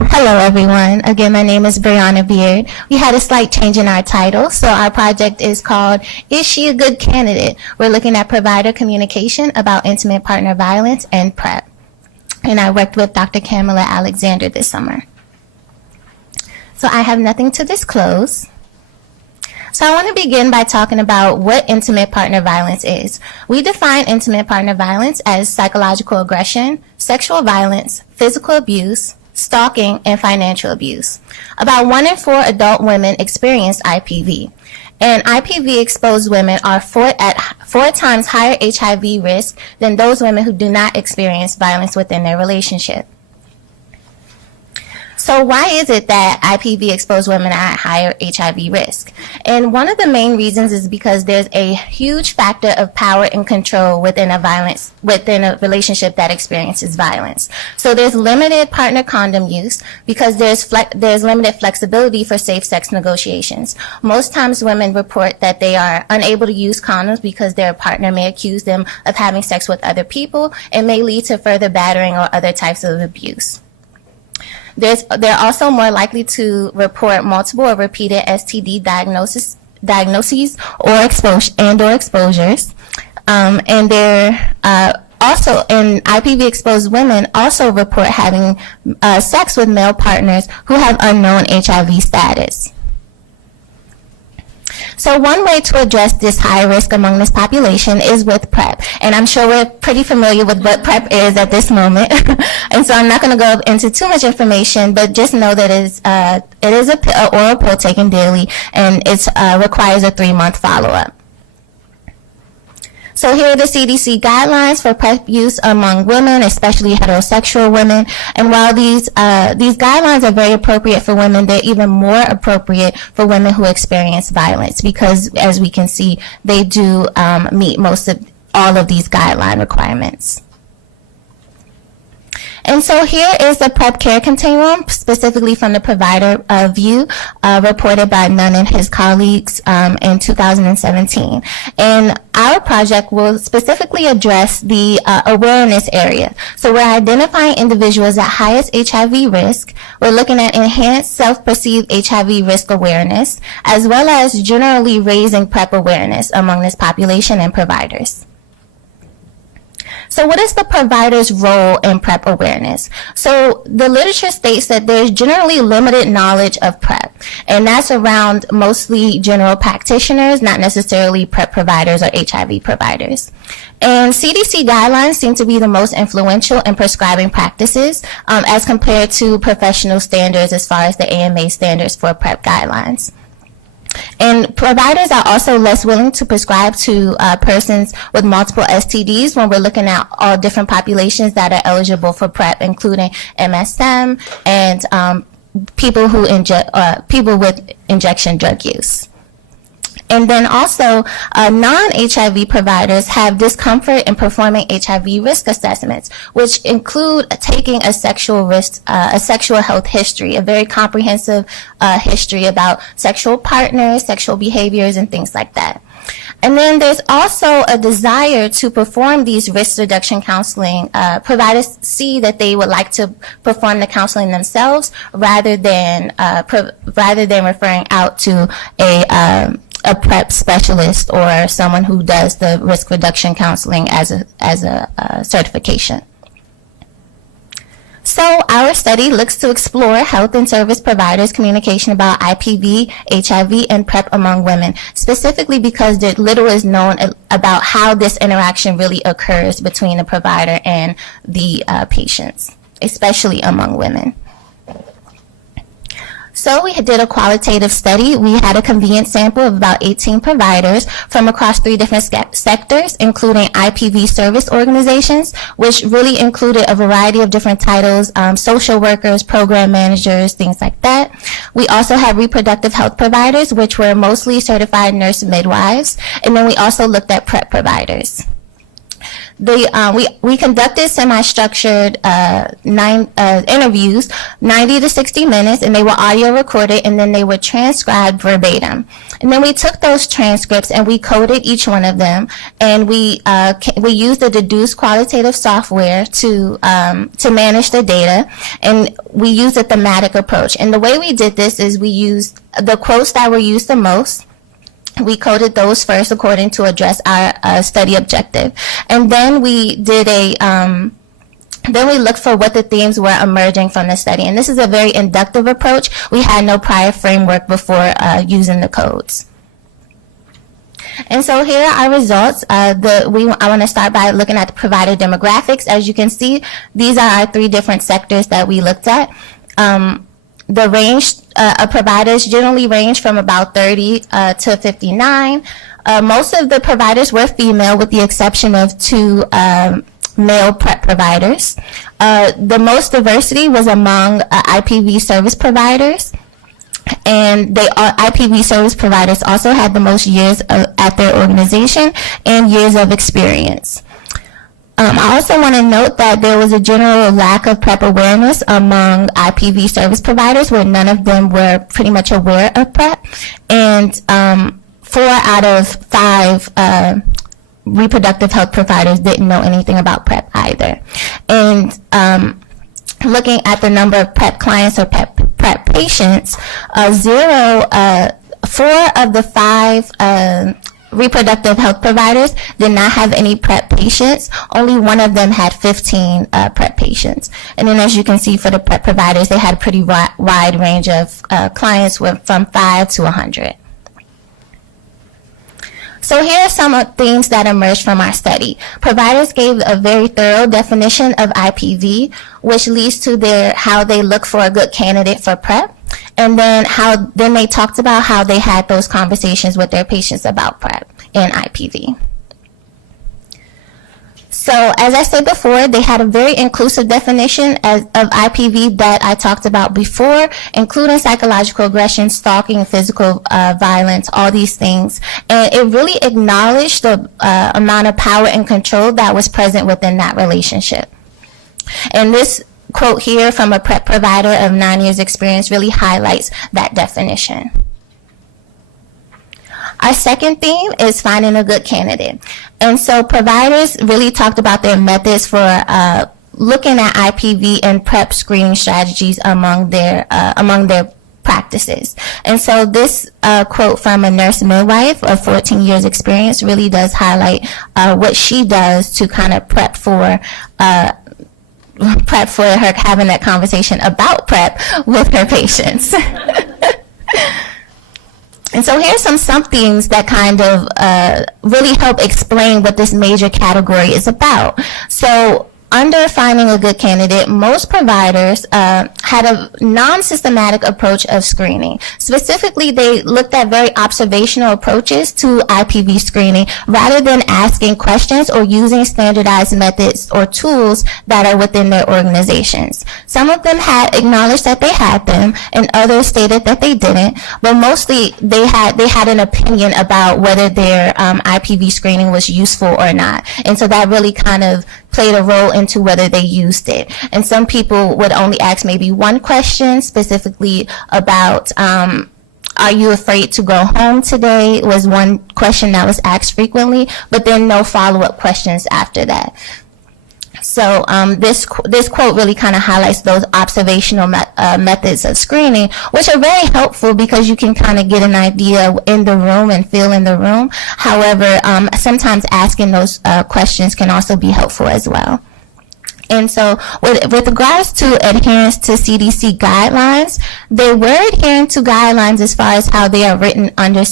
Hello, everyone. Again, my name is Brianna Beard. We had a slight change in our title, so our project is called Is She a Good Candidate? We're looking at provider communication about intimate partner violence and PrEP. And I worked with Dr. Kamala Alexander this summer. So I have nothing to disclose. So I want to begin by talking about what intimate partner violence is. We define intimate partner violence as psychological aggression, sexual violence, physical abuse, stalking, and financial abuse. About 1 in 4 adult women experience IPV. And IPV-exposed women are 4 times higher HIV risk than those women who do not experience violence within their relationship. So why is it that IPV-exposed women are at higher HIV risk? And one of the main reasons is because there's a huge factor of power and control within a relationship that experiences violence. So there's limited partner condom use because there's limited flexibility for safe sex negotiations. Most times women report that they are unable to use condoms because their partner may accuse them of having sex with other people and may lead to further battering or other types of abuse. They're also more likely to report multiple or repeated STD diagnoses or exposures. And they're also, and IPV-exposed women also report having sex with male partners who have unknown HIV status. So one way to address this high risk among this population is with PrEP. And I'm sure we're pretty familiar with what PrEP is at this moment. And so I'm not going to go into too much information, but just know that it is an oral pill taken daily, and it requires a 3-month follow-up. So here are the CDC guidelines for PrEP use among women, especially heterosexual women. And while these guidelines are very appropriate for women, they're even more appropriate for women who experience violence because, as we can see, they do meet all of these guideline requirements. And so here is the PrEP care continuum, specifically from the provider view, reported by Nunn and his colleagues in 2017. And our project will specifically address the awareness area. So we're identifying individuals at highest HIV risk. We're looking at enhanced self-perceived HIV risk awareness, as well as generally raising PrEP awareness among this population and providers. So what is the provider's role in PrEP awareness? So the literature states that there's generally limited knowledge of PrEP, and that's around mostly general practitioners, not necessarily PrEP providers or HIV providers. And CDC guidelines seem to be the most influential in prescribing practices as compared to professional standards as far as the AMA standards for PrEP guidelines. And providers are also less willing to prescribe to persons with multiple STDs when we're looking at all different populations that are eligible for PrEP, including MSM and people with injection drug use. And then also, non-HIV providers have discomfort in performing HIV risk assessments, which include taking a sexual health history, a very comprehensive history about sexual partners, sexual behaviors, and things like that. And then there's also a desire to perform these risk reduction counseling. Providers see that they would like to perform the counseling themselves rather than referring out to a PrEP specialist or someone who does the risk reduction counseling as a certification. So our study looks to explore health and service providers' communication about IPV, HIV, and PrEP among women, specifically because little is known about how this interaction really occurs between the provider and the patients, especially among women. So we did a qualitative study. We had a convenient sample of about 18 providers from across 3 different sectors, including IPV service organizations, which really included a variety of different titles, social workers, program managers, things like that. We also had reproductive health providers, which were mostly certified nurse midwives, and then we also looked at PrEP providers. we conducted semi-structured interviews, 90 to 60 minutes, and they were audio recorded, and then they were transcribed verbatim. And then we took those transcripts and we coded each one of them, and we used the deduced qualitative software to manage the data, and we used a thematic approach. And the way we did this is we used the quotes that were used the most. We coded those first according to address our study objective. And then we did then we looked for what the themes were emerging from the study. And this is a very inductive approach. We had no prior framework before using the codes. And so here are our results. I want to start by looking at the provider demographics. As you can see, these are our 3 different sectors that we looked at. The range of providers generally range from about 30 to 59. Most of the providers were female, with the exception of 2 male PrEP providers. The most diversity was among IPV service providers, and IPV service providers also had the most years at their organization and years of experience. I also want to note that there was a general lack of PrEP awareness among IPV service providers, where none of them were pretty much aware of PrEP, and 4 out of 5 reproductive health providers didn't know anything about PrEP either. And looking at the number of PrEP clients or PrEP patients, 4 of the 5 reproductive health providers did not have any PrEP patients. Only one of them had 15 PrEP patients. And then as you can see, for the PrEP providers, they had a pretty wide range of clients, from 5 to 100. So here are some things that emerged from our study. Providers gave a very thorough definition of IPV, which leads to how they look for a good candidate for PrEP. And then they talked about how they had those conversations with their patients about PrEP and IPV. So as I said before, they had a very inclusive definition of IPV that I talked about before, including psychological aggression, stalking, physical violence, all these things. And it really acknowledged the amount of power and control that was present within that relationship. And this quote here from a PrEP provider of 9 years experience really highlights that definition. Our second theme is finding a good candidate. And so providers really talked about their methods for looking at IPV and PrEP screening strategies among their practices. And so this quote from a nurse midwife of 14 years experience really does highlight what she does to kind of prep for her having that conversation about PrEP with her patients. And so here's some things that kind of really help explain what this major category is about. So under finding a good candidate, most providers had a non-systematic approach of screening. Specifically, they looked at very observational approaches to IPV screening rather than asking questions or using standardized methods or tools that are within their organizations. Some of them had acknowledged that they had them, and others stated that they didn't, but mostly they had an opinion about whether their IPV screening was useful or not. And so that really kind of played a role into whether they used it. And some people would only ask maybe one question, specifically about, are you afraid to go home today, was one question that was asked frequently, but then no follow-up questions after that. So this quote really kind of highlights those observational methods of screening, which are very helpful because you can kind of get an idea in the room and feel in the room. However, sometimes asking those questions can also be helpful as well. And so with regards to adherence to CDC guidelines, they were adhering to guidelines as far as how they are written under with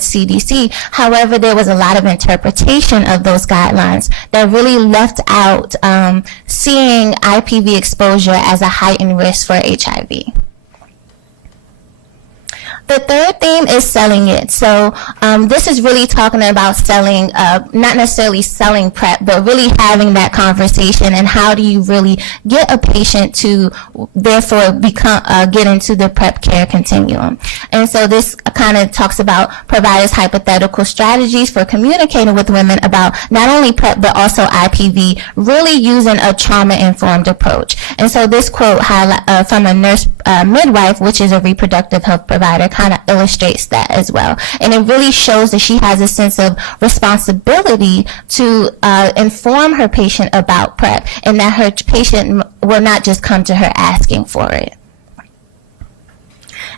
CDC. However, there was a lot of interpretation of those guidelines that really left out seeing IPV exposure as a heightened risk for HIV. The third theme is selling it. So this is really talking about selling, not necessarily selling PrEP, but really having that conversation and how do you really get a patient to therefore get into the PrEP care continuum. And so this kind of talks about providers' hypothetical strategies for communicating with women about not only PrEP but also IPV, really using a trauma-informed approach. And so this quote from a nurse midwife, which is a reproductive health provider, kind of illustrates that as well. And it really shows that she has a sense of responsibility to inform her patient about PrEP, and that her patient will not just come to her asking for it.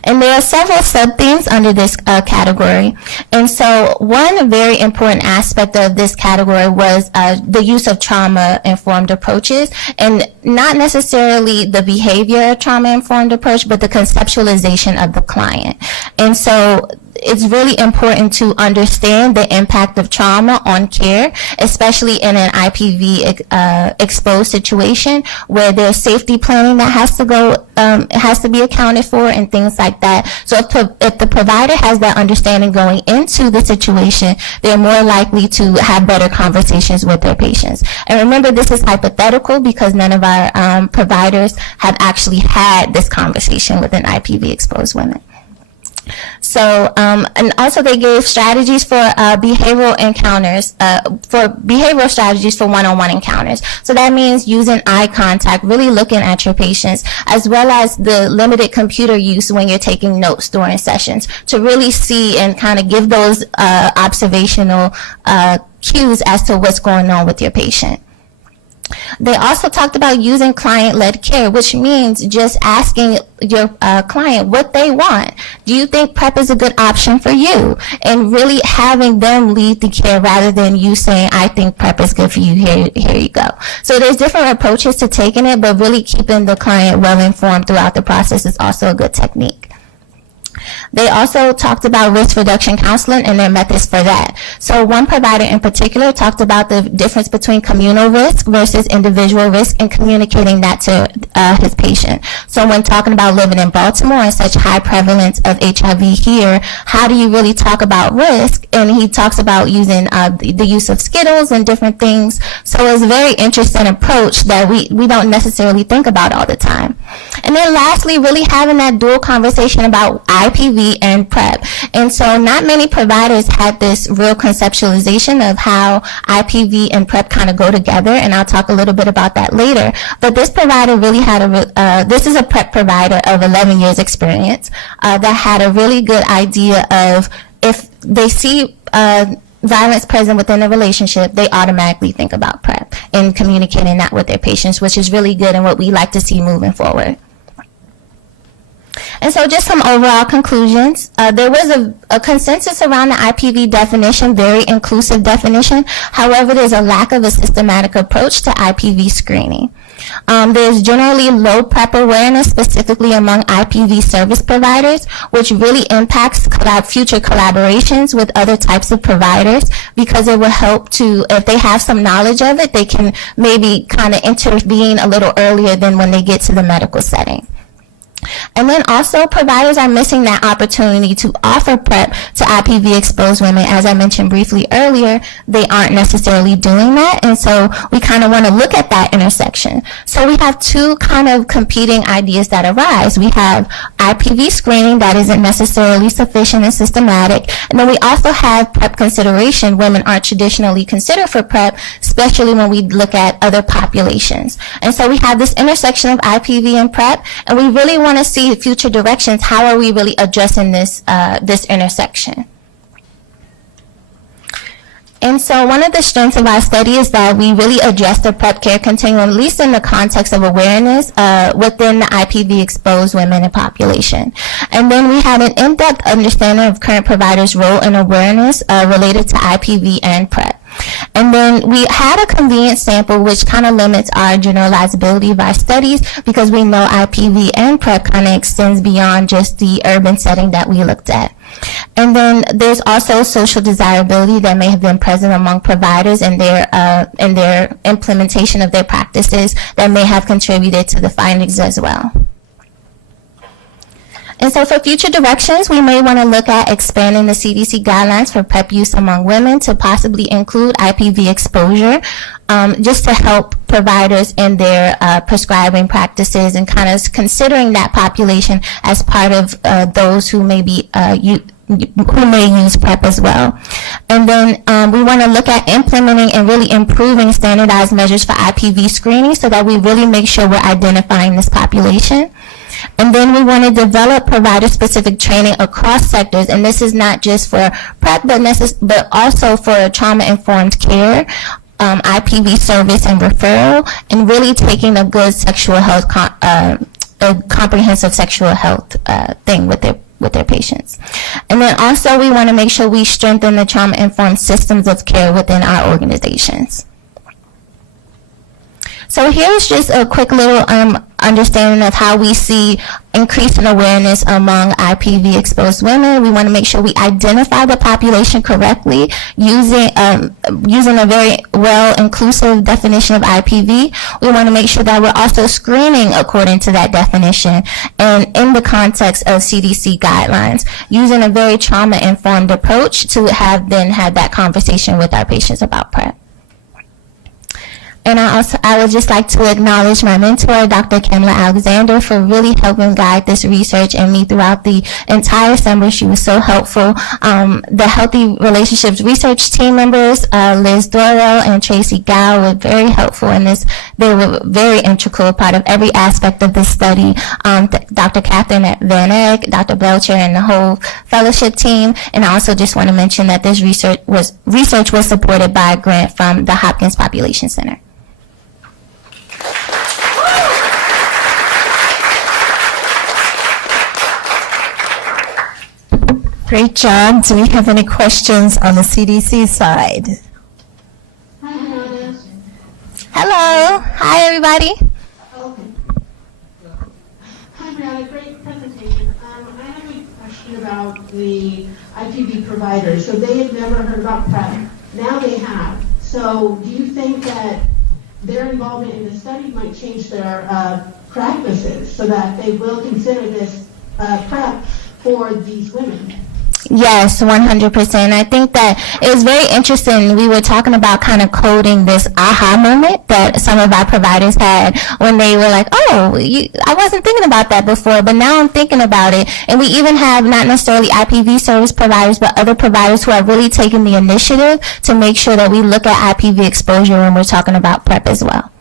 And there are several sub-themes under this category. And so one very important aspect of this category was the use of trauma-informed approaches, and not necessarily the behavior trauma-informed approach, but the conceptualization of the client. And so it's really important to understand the impact of trauma on care, especially in an IPV exposed situation where there's safety planning that has to be accounted for and things like that. So if the provider has that understanding going into the situation, they're more likely to have better conversations with their patients. And remember, this is hypothetical because none of our providers have actually had this conversation with an IPV exposed women. So, and also they gave strategies for behavioral encounters, for behavioral strategies for one-on-one encounters. So that means using eye contact, really looking at your patients, as well as the limited computer use when you're taking notes during sessions, to really see and kind of give those observational cues as to what's going on with your patient. They also talked about using client-led care, which means just asking your client what they want. Do you think PrEP is a good option for you? And really having them lead the care rather than you saying, I think PrEP is good for you, here you go. So there's different approaches to taking it, but really keeping the client well-informed throughout the process is also a good technique. They also talked about risk reduction counseling and their methods for that. So one provider in particular talked about the difference between communal risk versus individual risk and communicating that to his patient. So when talking about living in Baltimore and such high prevalence of HIV here, how do you really talk about risk? And he talks about using the use of Skittles and different things. So it's a very interesting approach that we don't necessarily think about all the time. And then lastly, really having that dual conversation about IPV and PrEP. And so not many providers had this real conceptualization of how IPV and PrEP kind of go together, and I'll talk a little bit about that later. But this provider really had this is a PrEP provider of 11 years experience that had a really good idea of if they see violence present within a relationship, they automatically think about PrEP and communicating that with their patients, which is really good and what we like to see moving forward. And so just some overall conclusions. There was a consensus around the IPV definition, very inclusive definition. However, there's a lack of a systematic approach to IPV screening. There's generally low PrEP awareness, specifically among IPV service providers, which really impacts future collaborations with other types of providers, because it will help to, if they have some knowledge of it, they can maybe kind of intervene a little earlier than when they get to the medical setting. And then also providers are missing that opportunity to offer PrEP to IPV exposed women. As I mentioned briefly earlier, they aren't necessarily doing that. And so we kind of want to look at that intersection. So we have two kind of competing ideas that arise. We have IPV screening that isn't necessarily sufficient and systematic. And then we also have PrEP consideration. Women aren't traditionally considered for PrEP, especially when we look at other populations. And so we have this intersection of IPV and PrEP, and we really want to see future directions. How are we really addressing this intersection? And so one of the strengths of our study is that we really address the PrEP care continuum, at least in the context of awareness within the IPV exposed women and population. And then we had an in-depth understanding of current providers' role in awareness related to IPV and PrEP. And then we had a convenient sample which kind of limits our generalizability of our studies, because we know IPV and PrEP kind of extends beyond just the urban setting that we looked at. And then there's also social desirability that may have been present among providers in their implementation of their practices that may have contributed to the findings as well. And so for future directions, we may want to look at expanding the CDC guidelines for PrEP use among women to possibly include IPV exposure, just to help providers in their prescribing practices and kind of considering that population as part of those who may be who may use PrEP as well. And then we want to look at implementing and really improving standardized measures for IPV screening so that we really make sure we're identifying this population. And then we want to develop provider-specific training across sectors, and this is not just for PrEP, but also for trauma-informed care, IPV service and referral, and really taking a good sexual health, a comprehensive sexual health thing with their patients. And then also we want to make sure we strengthen the trauma-informed systems of care within our organizations. So here's just a quick little understanding of how we see increasing awareness among IPV exposed women. We want to make sure we identify the population correctly using a very well inclusive definition of IPV. We want to make sure that we're also screening according to that definition and in the context of CDC guidelines, using a very trauma-informed approach to have then had that conversation with our patients about PrEP. And I would just like to acknowledge my mentor, Dr. Kamla Alexander, for really helping guide this research and me throughout the entire summer. She was so helpful. The Healthy Relationships research team members, Liz Doyle and Tracy Gow, were very helpful in this. They were very integral part of every aspect of this study. Dr. Catherine Van Eyck, Dr. Belcher, and the whole fellowship team. And I also just want to mention that this research was supported by a grant from the Hopkins Population Center. Great job. Do we have any questions on the CDC side? Hi, Hannah. Hello. Hi, everybody. Okay. Hi, Brianna. Great presentation. I have a question about the IPV providers. So they had never heard about PrEP. Now they have. So do you think that their involvement in the study might change their practices so that they will consider this PrEP for these women? Yes, 100%. I think that it was very interesting. We were talking about kind of coding this aha moment that some of our providers had when they were like, oh, I wasn't thinking about that before, but now I'm thinking about it. And we even have not necessarily IPV service providers, but other providers who are really taking the initiative to make sure that we look at IPV exposure when we're talking about PrEP as well.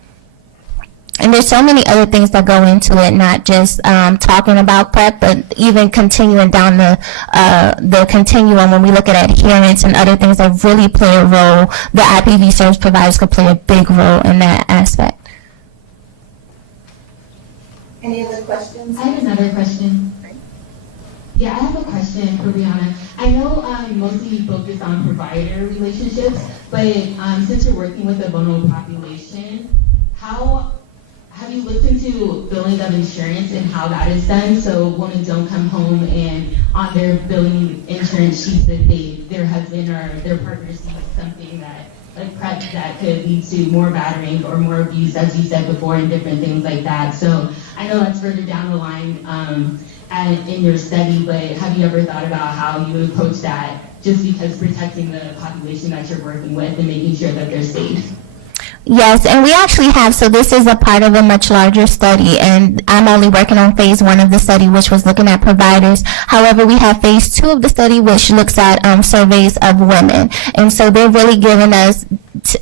And there's so many other things that go into it, not just talking about PrEP, but even continuing down the continuum when we look at adherence and other things that really play a role. The IPV service providers could play a big role in that aspect. Any other questions? I have another question. Yeah, I have a question for Brianna. I know mostly you focus on provider relationships, but since you're working with a vulnerable population, how have you listened to billing of insurance and how that is done? So women don't come home and on their billing insurance sheets that their husband or their partner sees something that like PrEP that could lead to more battering or more abuse, as you said before, and different things like that. So I know that's further down the line in your study, but have you ever thought about how you would approach that, just because protecting the population that you're working with and making sure that they're safe? Yes, and we actually have, so this is a part of a much larger study, and I'm only working on phase 1 of the study, which was looking at providers. However, we have phase 2 of the study, which looks at surveys of women. And so they're really giving us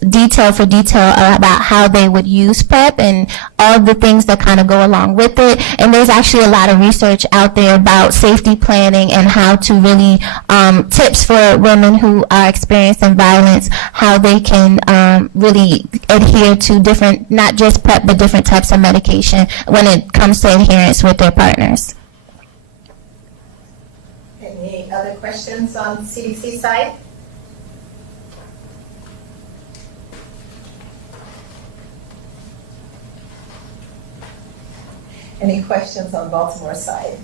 detail for detail about how they would use PrEP and all the things that kind of go along with it. And there's actually a lot of research out there about safety planning and how to really, tips for women who are experiencing violence, how they can really adhere to different, not just PrEP, but different types of medication when it comes to adherence with their partners. Any other questions on CDC side? Any questions on Baltimore side?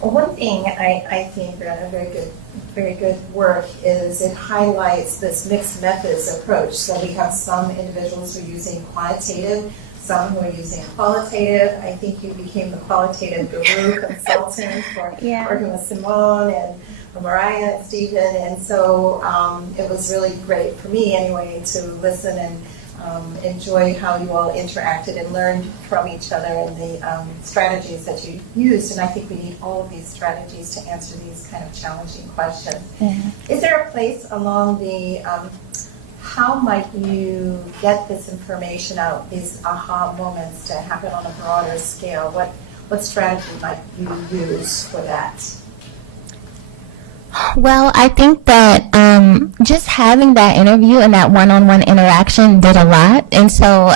Well, one thing I think that very good work is it highlights this mixed methods approach. So we have some individuals who are using quantitative some who are using qualitative. I think you became the qualitative guru consultant for Yeah. working with Simone and Mariah and Stephen, and so it was really great for me anyway to listen and enjoy how you all interacted and learned from each other and the strategies that you used. And I think we need all of these strategies to answer these kind of challenging questions. Yeah. Is there a place along the, how might you get this information out, these aha moments to happen on a broader scale? What strategy might you use for that? Well, I think that just having that interview and that one-on-one interaction did a lot. And so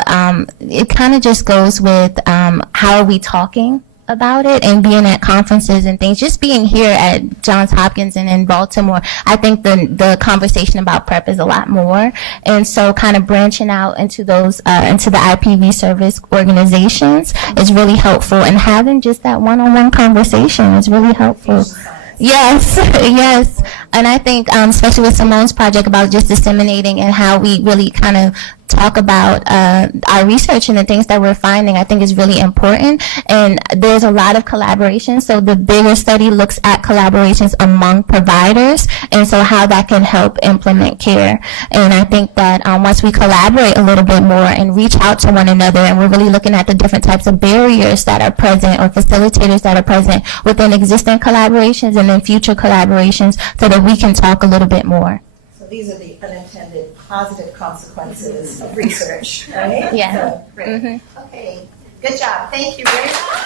it kind of just goes with how are we talking about it and being at conferences and things. Just being here at Johns Hopkins and in Baltimore, I think the conversation about PrEP is a lot more. And so kind of branching out into those, into the IPV service organizations is really helpful. And having just that one-on-one conversation is really helpful. Yes, yes. And I think, especially with Simone's project about just disseminating and how we really kind of talk about our research and the things that we're finding, I think is really important. And there's a lot of collaboration. So the bigger study looks at collaborations among providers and so how that can help implement care. And I think that once we collaborate a little bit more and reach out to one another, and we're really looking at the different types of barriers that are present or facilitators that are present within existing collaborations and then future collaborations so that we can talk a little bit more. So these are the unintended positive consequences of research, right? Yeah. So, great. Okay, good job. Thank you very much.